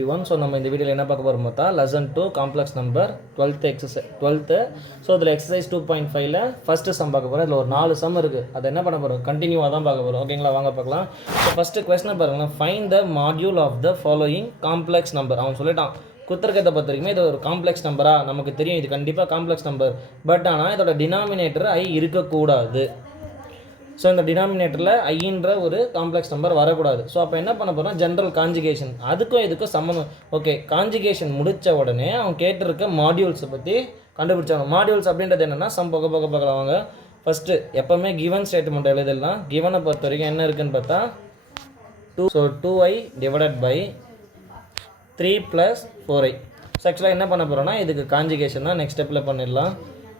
everyone. So நம்ம இந்த வீடியோல என்ன பார்க்க போறோம் பார்த்தா lesson 2 complex number 12th exercise 12th. So இதுல exercise 2.5ல first sum பார்க்க போறோம். இதுல ஒரு 4 sum இருக்கு. அத என்ன பண்ண போறோம்? கண்டினியூவா தான் பார்க்க போறோம். ஓகேங்களா? வாங்க பார்க்கலாம். So first question பாருங்க. Find the module of the following complex number. அவன் சொல்லிட்டான். குத்திருக்கிறத பத்திரிக்குமே இது ஒரு காம்ப்ளெக்ஸ் நம்பரா நமக்கு தெரியும். இது கண்டிப்பா காம்ப்ளெக்ஸ் நம்பர். பட் ஆனா இதோட டினாமினேட்டர் i இருக்க கூடாது. ஸோ இந்த டினாமினேட்டரில் ஐன்ற ஒரு காம்ப்ளெக்ஸ் நம்பர் வரக்கூடாது. ஸோ அப்போ என்ன பண்ண போகிறோம்? General conjugation. அதுக்கும் இதுக்கும் சம்மந்தம். ஓகே, காஞ்சிகேஷன் முடித்த உடனே அவன் கேட்டிருக்க மாடியூல்ஸை பற்றி கண்டுபிடிச்சாங்க. மாடியூல்ஸ் அப்படின்றது என்னென்னா சம் போக பார்க்கலாம். வாங்க ஃபஸ்ட்டு எப்போவுமே கிவன் ஸ்டேட்மெண்ட் எழுதலாம். கிவனை பொறுத்த வரைக்கும் என்ன இருக்குதுன்னு பார்த்தா 2. So 2i divided by 3 + 4i. So ஆக்சுவலாக என்ன பண்ண போகிறோன்னா இதுக்கு காஞ்சிகேஷன் தான் நெக்ஸ்ட் ஸ்டெப்பில் பண்ணிடலாம்.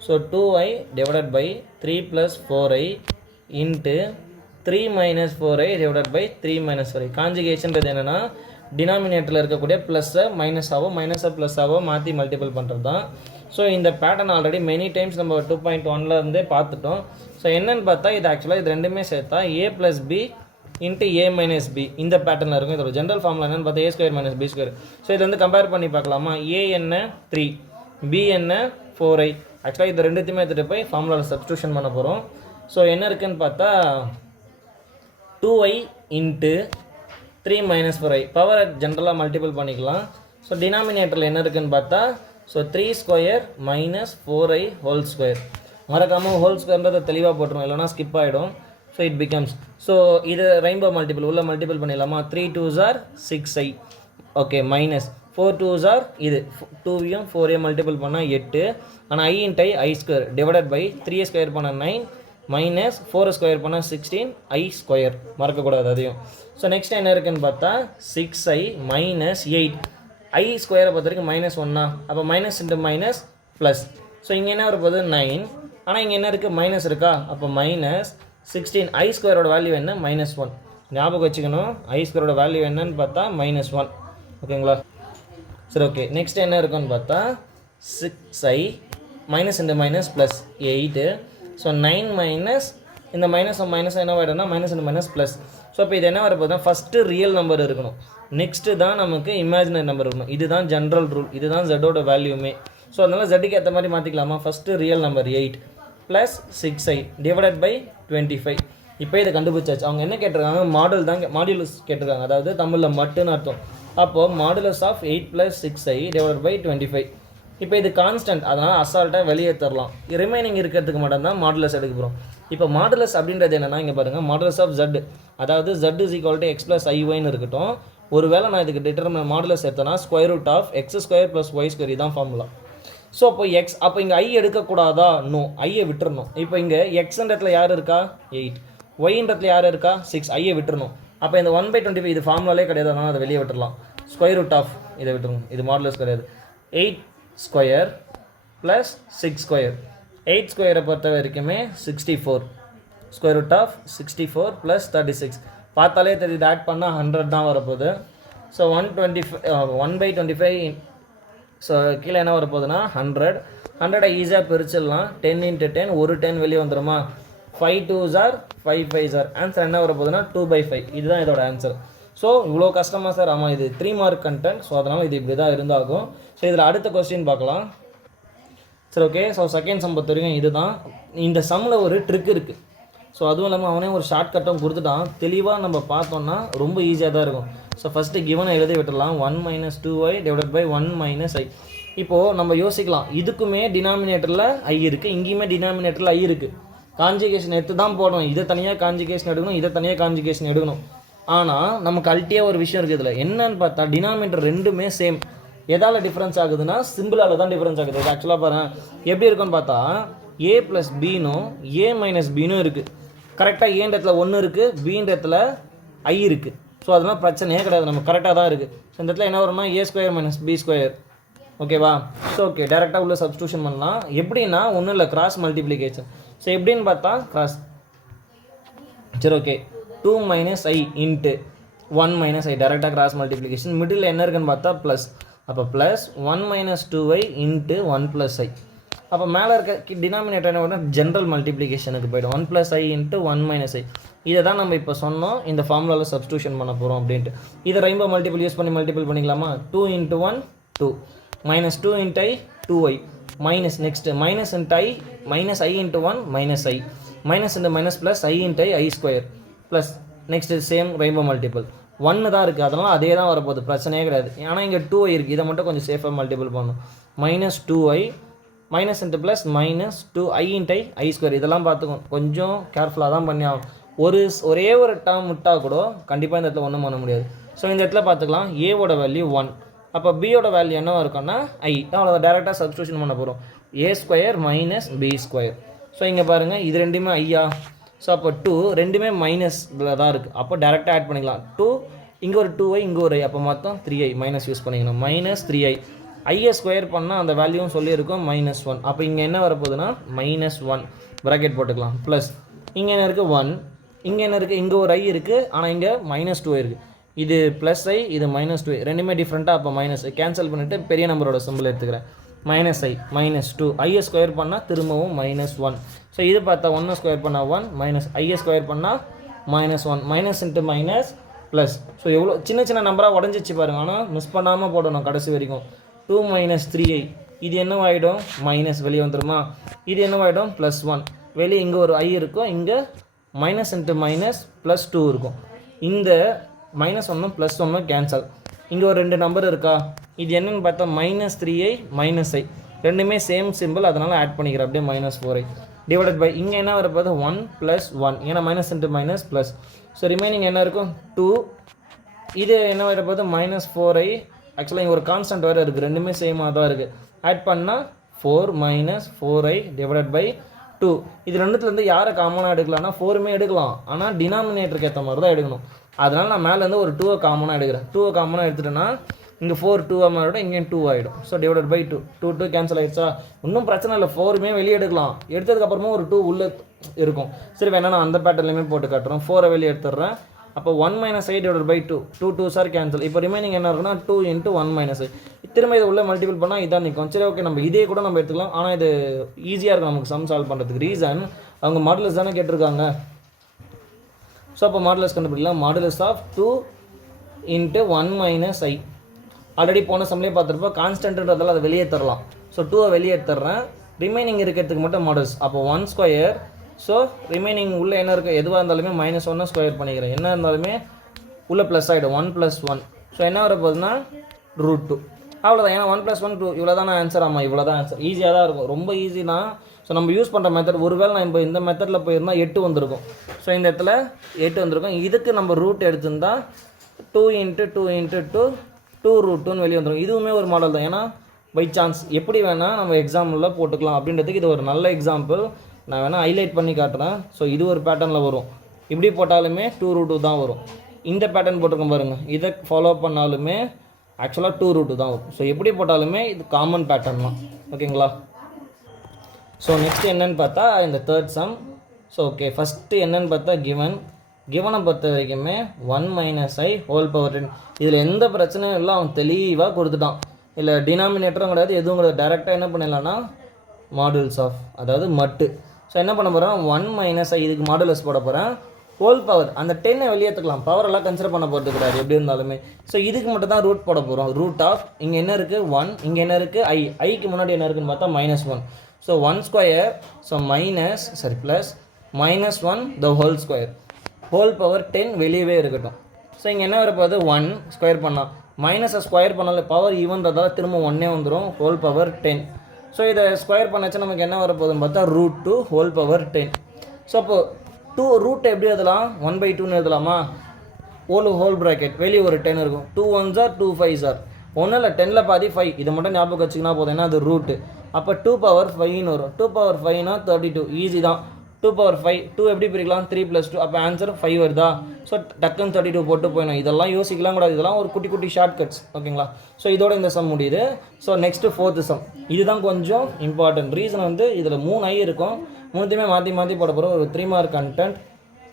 So 2i divided by 3 + 4i into 3 - 4i divided by 3 - 4i. காஞ்சிகேஷன்றது என்னென்னா டினாமினேட்டரில் இருக்கக்கூடிய ப்ளஸ்ஸை மைனஸாவோ மைனஸை ப்ளஸ்ஸாவோ மாற்றி மல்டிபிள் பண்ணுறது தான். ஸோ இந்த பேட்டர்ன் ஆல்ரெடி மெனி டைம்ஸ் நம்ம 2.1 இருந்தே பார்த்துட்டோம். ஸோ என்னென்னு பார்த்தா இது ஆக்சுவலாக இது ரெண்டுமே சேர்த்தா a + b into a - b இந்த பேட்டர்னில் இருக்கும். இதோட ஜென்ரல் ஃபார்முலா என்னென்னு பார்த்தா a² - b². ஸோ இது வந்து கம்பேர் பண்ணி பார்க்கலாமா? a என்ன 3, b என்ன 4i. ஆக்சுவலாக இது ரெண்டுத்தையுமே எடுத்துகிட்டு போய் ஃபார்முலாவில் சப்ஸ்டியூஷன் பண்ண போகிறோம். ஸோ என்ன இருக்குன்னு பார்த்தா 2i இன்ட்டு 3 - 4i பவரை ஜென்ரலாக மல்டிபிள் பண்ணிக்கலாம். ஸோ டினாமினேட்டரில் என்ன இருக்குன்னு பார்த்தா ஸோ 3² - 4i ஹோல் ஸ்கொயர். மறக்காமல் ஹோல் ஸ்கொயர்ன்றதை தெளிவாக போட்டுரும், இல்லைனா ஸ்கிப் ஆகிடும். ஸோ இட் பிகம்ஸ் ஸோ இது ரெயின்போ மல்டிபிள் உள்ள மல்டிபிள் பண்ணிடலாமா? 3 2s are 6i. Okay, minus 4 2s are இது 2வையும் 4ஐயும் மல்டிபிள் பண்ணால் 8. ஆனால் i int i² divided by 3² பண்ணால் 9 மைனஸ் 4² பண்ணால் 16 i². மறக்கக்கூடாது அதையும். ஸோ நெக்ஸ்ட் என்ன இருக்குன்னு பார்த்தா 6i - 8. i² பொறுத்த வரைக்கும் -1 அப்போ minus into minus plus. So இங்கே என்ன வரப்போகுது 9. ஆனால் இங்கே என்ன இருக்குது? மைனஸ் இருக்கா? அப்போ -16. i² வேல்யூ என்ன? -1. ஞாபகம் வச்சுக்கணும், i² வேல்யூ என்னன்னு பார்த்தா -1. ஓகேங்களா? சரி, ஓகே. நெக்ஸ்ட் என்ன இருக்குன்னு பார்த்தா 6i minus into minus plus 8. So 9 minus இந்த மைனஸ் என்ன ஆகிடும்னா minus into minus plus. So இப்போ இது என்ன வரப்போகுதுன்னா ஃபஸ்ட்டு ரியல் நம்பர் இருக்கணும், நெக்ஸ்ட்டு தான் நமக்கு இமேஜினரி நம்பர் இருக்கணும். இதுதான் ஜென்ரல் ரூல், இதுதான் ஜெட்டோட வேல்யூமே. ஸோ அதனால் ஜெட்டுக்கு ஏற்ற மாதிரி மாற்றிக்கலாமா? First real number 8 plus 6i divided by 25. இப்போ இதை கண்டுபிடிச்சாச்சு. அவங்க என்ன கேட்டிருக்காங்க? மாடுலஸ் கேட்டிருக்காங்க, அதாவது தமிழில் மட்டுன்னு அர்த்தம். அப்போது modulus of 8 + 6i divided by 25. இப்போ இது கான்ஸ்டன்ட், அதனால் அசால்ட்டாக வெளியே தரலாம். ரிமைனிங் இருக்கிறதுக்கு மட்டும்தான் மாடுலஸ் எடுக்க போகிறோம். இப்போ மாடுலஸ் அப்படின்றது என்னென்னா இங்கே பாருங்கள், மாடுலஸ் ஆஃப் z, அதாவது z = x + iy இருக்கட்டும். ஒருவேளை நான் இதுக்கு டிட்டர்மினன்ட் மாடுலஸ் எடுத்தேன்னா √x² + y². இதுதான் ஃபார்முலா. ஸோ அப்போ இங்கே i எடுக்கக்கூடாதா? நோ, ஐயை விட்டுறணும். இப்போ இங்கே எக்ஸ்ன்றதுல யார் இருக்கா? 8, ஒய்ன்றதுல யார் இருக்கா? 6. ஐயை விட்டுறணும். அப்போ இந்த 1/25 இது ஃபார்முலாலே கிடையாது, அதனால் அதை வெளியே விட்டுடலாம். √, இதை விட்டுருங்க, இது மாடுலஸ் கிடையாது. 8² + 6². 8² பொறுத்த வரைக்குமே 64. √64 + 36. பார்த்தாலே தெரியுது, ஆட் பண்ணால் 100 தான் வரப்போகுது. ஸோ 1/25 ஸோ கீழே என்ன வரப்போகுதுன்னா 100 ஈஸியாக பிரிச்சிடலாம். 10 × 10 ஒரு 10 வெளியே வந்துடுமா? 5 2s are 5 5s are. Answer என்ன வரப்போகுதுன்னா 2/5. இதுதான் இதோட ஆன்சர். ஸோ இவ்வளோ கஷ்டமாக சார்? ஆமாம், இது 3 மார்க் கண்டென்ட். ஸோ அதனால் இது இப்படி தான் இருந்தாகும். ஸோ இதில் அடுத்த கொஸ்டின் பார்க்கலாம். சரி, ஓகே. ஸோ செகண்ட் சம் பொறுத்த வரைக்கும் இதுதான். இந்த சம்மில் ஒரு ட்ரிக் இருக்குது. ஸோ அதுவும் இல்லாமல் அவனே ஒரு ஷார்ட் கட்டும் கொடுத்துட்டான். தெளிவாக நம்ம பார்த்தோன்னா ரொம்ப ஈஸியாக தான் இருக்கும். ஸோ ஃபஸ்ட்டு கிவனை எழுதி விட்டுடலாம். 1 - 2i டிவைடட் பை 1 - i. இப்போது நம்ம யோசிக்கலாம், இதுக்குமே டினாமினேட்டரில் i இருக்குது, இங்கேயுமே டினாமினேட்டரில் i இருக்குது. காஞ்சிகேஷன் எடுத்து தான் போடணும். இதை தனியாக காஞ்சிகேஷன் எடுக்கணும், இதை தனியாக காஞ்சிகேஷன் எடுக்கணும். ஆனால் நமக்கு அல்ட்டியாக ஒரு விஷயம் இருக்குது இதில். என்னன்னு பார்த்தா டினாமினேட்டர் ரெண்டுமே சேம். எதால் டிஃப்ரென்ஸ் ஆகுதுன்னா சிம்பிளால் தான் டிஃப்ரென்ஸ் ஆகுது. இது ஆக்சுவலாக பாருங்கள் எப்படி இருக்குன்னு பார்த்தா a + bனும் a - bனும் இருக்குது. கரெக்டாக ஏன்றதுல 1 இருக்குது, bன்றதுல i இருக்குது. ஸோ அதெல்லாம் பிரச்சனையே கிடையாது, நம்ம கரெக்டாக தான் இருக்குது. ஸோ இந்த இடத்துல என்ன வரும்னா a² - b². ஓகேவா? ஸோ ஓகே, டேரெக்டாக உள்ள சப்ஸ்டியூஷன் பண்ணலாம். எப்படின்னா ஒன்றும் இல்லை, கிராஸ் மல்டிப்ளிகேஷன். ஸோ எப்படின்னு பார்த்தா கிராஸ். சரி, ஓகே. 2 - i இன்ட்டு 1 - i டேரெக்டாக கிராஸ் மல்டிப்ளிகேஷன். மிடில் என்ன இருக்குன்னு பார்த்தா ப்ளஸ். அப்போ ப்ளஸ் 1 - 2i இன்ட்டு 1 + i. அப்போ மேலே இருக்க டினாமினேட்டர் என்ன பண்ணால் ஜென்ரல் மல்டிப்ளிகேஷனுக்கு போய்டும். 1 + i இன்ட்டு 1 - i. இதை தான் நம்ம இப்போ சொன்னோம் இந்த ஃபார்முலாவில் சப்ஸ்டியூஷன் பண்ண போகிறோம் அப்படின்ட்டு. இதை ரெயின்போ மல்டிபிள் யூஸ் பண்ணி மல்டிபிள் பண்ணிக்கலாமா? 2 × 1 2 -2 × I 2I minus next minus into I minus I × 1 minus I minus into minus plus I × I square plus next same rainbow multiple 1 தான் இருக்குது, அதனால் அதே தான் வரப்போகுது, பிரச்சனையே கிடையாது. ஆனால் இங்கே 2I இருக்குது, இதை மட்டும் கொஞ்சம் சேஃபாக மல்டிபிள் பண்ணணும். Minus 2I minus into plus minus 2I × I square. இதெல்லாம் பார்த்துக்கணும், கொஞ்சம் கேர்ஃபுல்லாக தான் பண்ணி ஆகும். ஒரே ஒரு டேர்ம் விட்டால் கூட கண்டிப்பாக இந்த இடத்துல ஒன்றும் பண்ண முடியாது. ஸோ இந்த இடத்துல பார்த்துக்கலாம், ஏவோட வேல்யூ 1, அப்போ பியோட வேல்யூ என்னவாக இருக்குன்னா I. அவ்வளோ டேரெக்டாக சப்ஸ்டியூஷன் பண்ண போகிறோம். A square minus B square. So இங்கே பாருங்கள், இது ரெண்டுமே ஐயா. ஸோ அப்போ 2 ரெண்டுமே மைனஸில் தான் இருக்குது, அப்போ டேரெக்டாக ஆட் பண்ணிக்கலாம். 2 இங்கே ஒரு 2I இங்கே ஒரு I, அப்போ மொத்தம் 3I மைனஸ் யூஸ் பண்ணிக்கணும். மைனஸ் 3I ஐயை ஸ்கொயர் பண்ணால் அந்த வேல்யூவும் சொல்லியிருக்கோம் -1. அப்போ இங்கே என்ன வரப்போகுதுன்னா -1 ப்ராக்கெட் போட்டுக்கலாம். ப்ளஸ் இங்கே என்ன இருக்குது 1, இங்கே என்ன இருக்குது, இங்கே ஒரு I இருக்குது, ஆனால் இங்கே -2 இருக்குது. இது ப்ளஸ் I, இது -2, ரெண்டுமே டிஃப்ரெண்ட்டாக. அப்போ மைனஸ் கேன்சல் பண்ணிவிட்டு பெரிய நம்பரோட சிம்பிள் எடுத்துக்கிறேன். -I -2 ஐயை ஸ்கொயர் பண்ணால் திரும்பவும் -1. ஸோ இது பார்த்தா 1 ஸ்கொயர் பண்ணால் 1 மைனஸ் ஐயை ஸ்கொயர் பண்ணால் -1 minus into minus plus. So எவ்வளோ சின்ன சின்ன நம்பராக உடஞ்சிச்சு பாருங்கள், ஆனால் மிஸ் பண்ணாமல் போடணும் கடைசி வரைக்கும். 2 - 3I இது என்னவாயிடும் மைனஸ் வெளியே வந்துடுமா, இது என்னவாயிடும் +1 வெளியே. இங்கே ஒரு I இருக்கும், இங்கே மைனஸ் இன்ட்டு மைனஸ் +2 இருக்கும். இந்த -1 +1 கேன்சல். இங்கே ஒரு 2 நம்பர் இருக்கா, இது என்னென்னு பார்த்தா -3I -I ரெண்டுமே சேம் சிம்பிள், அதனால் ஆட் பண்ணிக்கிறேன் அப்படியே -4I டிவைடட் பை இங்கே என்ன வரப்போது 1 + 1, ஏன்னா minus into minus plus. So remaining என்ன இருக்கும் 2, இது என்ன வரப்போது -4I. ஆக்சுவலாக இங்கே ஒரு கான்ஸ்டன்ட் வேறு இருக்குது, ரெண்டுமே சேமாக தான் இருக்குது. ஆட் பண்ணால் 4 - 4I டிவைடட் பை 2. இது ரெண்டுத்துலேருந்து யாரை காமனாக எடுக்கலாம்னா 4மே எடுக்கலாம், ஆனால் டினாமினேட்டருக்கு ஏற்ற மாதிரி தான் எடுக்கணும். அதனால் நான் மேலேருந்து ஒரு 2 காமனாக எடுக்கிறேன். 2 காமனாக எடுத்துட்டேன்னா இங்கே 4 2 மாறிடும், இங்கே 2 ஆகிடும். ஸோ டிவைடட் பை 2 2 கேன்சல் ஆகிடுச்சா, இன்னும் பிரச்சனை இல்லை. 4மே வெளியே எடுக்கலாம், எடுத்ததுக்கப்புறமா ஒரு 2 உள்ளே இருக்கும். சரி வேணா நான் அந்த பேட்டர்லையுமே போட்டு காட்டுறேன். 4 வெளியே எடுத்துடுறேன். அப்போ 1 - I டிவைடட் பை 2 2 2 கேன்சல். இப்போ ரிமைனிங் என்ன இருக்குன்னா 2 × 1 - I. திரும்ப இதை உள்ளே மல்டிபிள் பண்ணால் இதான் நிற்கும். சரி ஓகே, நம்ம இதே கூட நம்ம எடுத்துக்கலாம், ஆனால் இது ஈஸியாக இருக்கும் நமக்கு சம் சால்வ் பண்ணுறதுக்கு. ரீசன் அவங்க மாடுலஸ் தானே கேட்டிருக்காங்க. ஸோ அப்போ மாடுலஸ் கண்டுபிடிக்கலாம். மாடுலஸ் ஆஃப் 2 × 1 - I ஆல்ரெடி போன சம்லேயே பார்த்துருப்போம், கான்ஸ்டன்ட்ன்றதால அதை வெளியே தரலாம். ஸோ 2 வெளியே எடுத்துடுறேன், ரிமைனிங் இருக்கிறதுக்கு மட்டும் மாடல்ஸ். அப்போ 1 ஸ்கொயர். ஸோ ரிமைனிங் உள்ளே என்ன இருக்குது, எதுவாக இருந்தாலுமே -1 ஸ்கொயர் பண்ணிக்கிறேன். என்ன இருந்தாலுமே உள்ளே ப்ளஸ் ஆகிடும், 1 + 1. ஸோ என்ன வரப்போகுதுன்னா √2. அவ்வளோதான். ஏன்னா 1 + 1 2 இவ்வளோ தான் ஆன்சர். ஆமாம், இவ்வளோ தான் ஆன்சர். ஈஸியாக தான் இருக்கும், ரொம்ப ஈஸி தான். ஸோ நம்ம யூஸ் பண்ணுற மெத்தட், ஒருவேளை நான் இப்போ இந்த மெத்தடில் போயிருந்தால் 8 வந்திருக்கும். ஸோ இந்த இடத்துல 8 வந்திருக்கும். இதுக்கு நம்ம ரூட் எடுத்துருந்தால் 2 × 2 × 2 2√2 வெளியே வந்துடும். இதுவுமே ஒரு மாடல் தான். ஏன்னா பை சான்ஸ் எப்படி வேணால் நம்ம எக்ஸாம்பிளில் போட்டுக்கலாம் அப்படின்றதுக்கு இது ஒரு நல்ல எக்ஸாம்பிள். நான் வேணால் ஹைலைட் பண்ணி காட்டுறேன். ஸோ இது ஒரு பேட்டர்னில் வரும், இப்படி போட்டாலுமே 2√2 தான் வரும். இந்த பேட்டர்ன் போட்டிருக்கோம் பாருங்கள், இதை ஃபாலோ பண்ணாலுமே ஆக்சுவலாக 2√2 தான் வரும். ஸோ எப்படி போட்டாலுமே இது காமன் பேட்டர்ன் தான். ஓகேங்களா? ஸோ நெக்ஸ்ட் என்னென்னு பார்த்தா இந்த third sum. So okay, first என்னென்னு பார்த்தா கிவனை பொறுத்த வரைக்குமே 1 - I ஹோல் பவர் 10. இதில் எந்த பிரச்சனையும் இல்லை, அவன் தெளிவாக கொடுத்துட்டான். இல்லை டினாமினேட்டரும் கிடையாது, எதுவும் கிடையாது. டேரெக்டாக என்ன பண்ணிடலான்னா மாடுல்ஸ் ஆஃப், அதாவது மட்டு. ஸோ என்ன பண்ண போகிறேன் 1 - I இதுக்கு மாடுலஸ் போட போகிறேன். ஹோல் பவர் அந்த 10 வெளியே எடுத்துக்கலாம், பவரெல்லாம் கன்சிடர் பண்ண போகிறது கிடையாது எப்படி இருந்தாலுமே. ஸோ இதுக்கு மட்டும் தான் ரூட் போட போகிறோம். ரூட் ஆஃப் இங்கே என்ன இருக்குது 1, இங்கே என்ன இருக்குது ஐக்கு முன்னாடி என்ன இருக்குதுன்னு பார்த்தா -1. So 1 square. So plus -1 the whole square. Whole power 10 வெளியவே இருக்கட்டும். ஸோ இங்கே என்ன வரப்போகுது 1 ஸ்கொயர் பண்ணால் மைனஸை ஸ்கொயர் பண்ணாலும் பவர் ஈவன்றதால திரும்ப 1 வந்துடும். Whole power 10. ஸோ இதை ஸ்கொயர் பண்ணாச்சுன்னா நமக்கு என்ன வரப்போகுதுன்னு பார்த்தா √2 ஹோல் பவர் 10. ஸோ அப்போது 2 ரூட் எப்படி எழுதலாம் 1/2ன்னு எழுதலாமா. ஹோல் ப்ராக்கெட் வெளியே ஒரு 10 இருக்கும். 2 1s are 2 5s are. ஒன்றும் இல்லை, 10ல் பாதி 5. இதை மட்டும் ஞாபகம் வச்சுக்கினா போதும், ஏன்னா அது ரூட்டு. அப்போ 2 பவர் 5ன்னு வரும். 2 பவர் 5னா 32. ஈஸி தான். 2 பவர் 5 2 எப்படி பிரிக்கலாம் 3 + 2. அப்போ ஆன்சர் 5 வருதா. ஸோ டக்குன்னு 32 போட்டு போயிடும். இதெல்லாம் யோசிக்கலாம் கூடாது, இதெல்லாம் ஒரு குட்டி குட்டி ஷார்ட்கட்ஸ். ஓகேங்களா? ஸோ இதோட இந்த சம் முடியுது. So next 4th sum. இதுதான் கொஞ்சம் இம்பார்ட்டன்ட். ரீசன் வந்து இதில் 3 I இருக்கும், 3த்தையுமே மாற்றி போட போகிறோம். ஒரு 3 மார்க் கண்டென்ட்.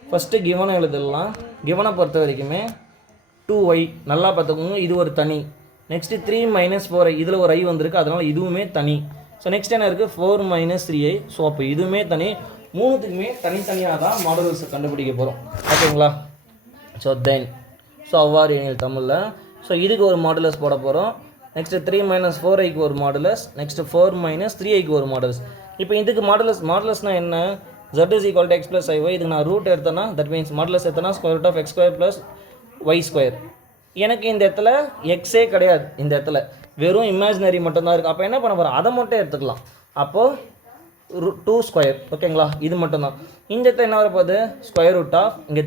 ஃபஸ்ட்டு கிவனை எழுதிடலாம். கிவனை பொறுத்த வரைக்குமே 2I நல்லா பார்த்துக்கோங்க, இது ஒரு தனி. நெக்ஸ்ட்டு 3 - 4I இதில் ஒரு I வந்திருக்கு, அதனால் இதுவுமே தனி. ஸோ நெக்ஸ்ட் என்ன இருக்குது 4 - 3I. ஸோ அப்போ இதுவுமே தனி. மூணுத்துக்குமே தனித்தனியாக தான் மாடுலஸ் கண்டுபிடிக்க போகிறோம். ஓகேங்களா? ஸோ தென் அவ்வாறு எண்ணியல் தமிழில் ஸோ இதுக்கு ஒரு மாடுலஸ் போட போகிறோம். நெக்ஸ்ட்டு 3 - 4iக்கு ஒரு மாடுலஸ், நெக்ஸ்ட்டு 4 - 3iக்கு ஒரு மாடுலஸ். இப்போ இதுக்கு மாடுலஸ்னால் என்ன? z = x + iy. இதுக்கு நான் ரூட் எடுத்தேன்னா தட் மீன்ஸ் மாடுலஸ் எடுத்தேன்னா √(x² + y²). எனக்கு இந்த இடத்துல எக்ஸே கிடையாது, இந்த இடத்துல வெறும் இமேஜினரி மட்டும்தான் இருக்குது. அப்போ என்ன பண்ண போகிறோம்? அதை மட்டும் எடுத்துக்கலாம். அப்போது 2². ஓகேங்களா? இது மட்டும்தான். இந்த இடத்துல என்ன வரப்போகுது? √, இங்கே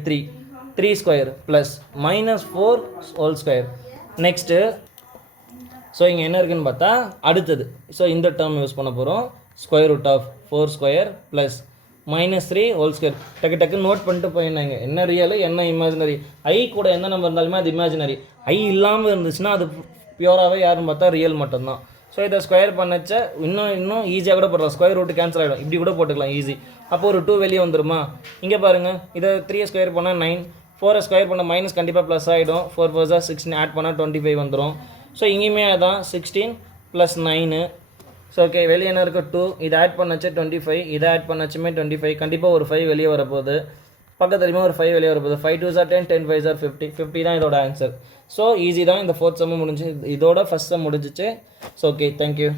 3² ப்ளஸ் -4² நெக்ஸ்ட்டு ஸோ இங்கே என்ன இருக்குதுன்னு பார்த்தா அடுத்தது ஸோ இந்த டேர்ம் யூஸ் பண்ண போகிறோம். √4² ப்ளஸ் -3² டக்கு நோட் பண்ணிட்டு போயிருந்தாங்க. என்ன ரியல் என்ன இமேஜினரி. ஐ கூட எந்த நம்பர் இருந்தாலுமே அது இமேஜினரி. ஐ இல்லாமல் இருந்துச்சுன்னா அது பியூராகவே யாருன்னு பார்த்தா ரியல் மட்டும்தான். ஸோ இதை ஸ்கொயர் பண்ணச்ச இன்னும் ஈஸியாக கூட போடலாம். ஸ்கொயர் √ கேன்சல் ஆகிடும். இப்படி கூட போட்டுக்கலாம் ஈஸி. அப்போ ஒரு 2 வெளியே வந்துடுமா? இங்கே பாருங்கள், இதை 3 ஸ்கொயர் பண்ணால் 9, 4 ஸ்கொயர் பண்ணால் மைனஸ் கண்டிப்பாக ப்ளஸ் ஆகிடும். 4 4 16 ஆட் பண்ணால் 25 வந்துடும். ஸோ இங்கேயுமே அதான் 16 + 9. ஸோ ஓகே, வெளியே என்ன இருக்குது? 2. இதை ஆட் பண்ணாச்சு 25, இதை ஆட் பண்ணாச்சுமே 25. கண்டிப்பாக ஒரு 5 வெளியே வரப்போகுது. பக்கத்துலையுமே ஒரு 5 வெளியே வரப்போகுது. 5 2 10, 10 5 50. 50 தான் இதோட ஆன்சர். ஸோ ஈஸி தான். இந்த 4th சம் முடிஞ்சு, இதோட ஃபஸ்ட் சம் முடிஞ்சிச்சு. So okay, thank you.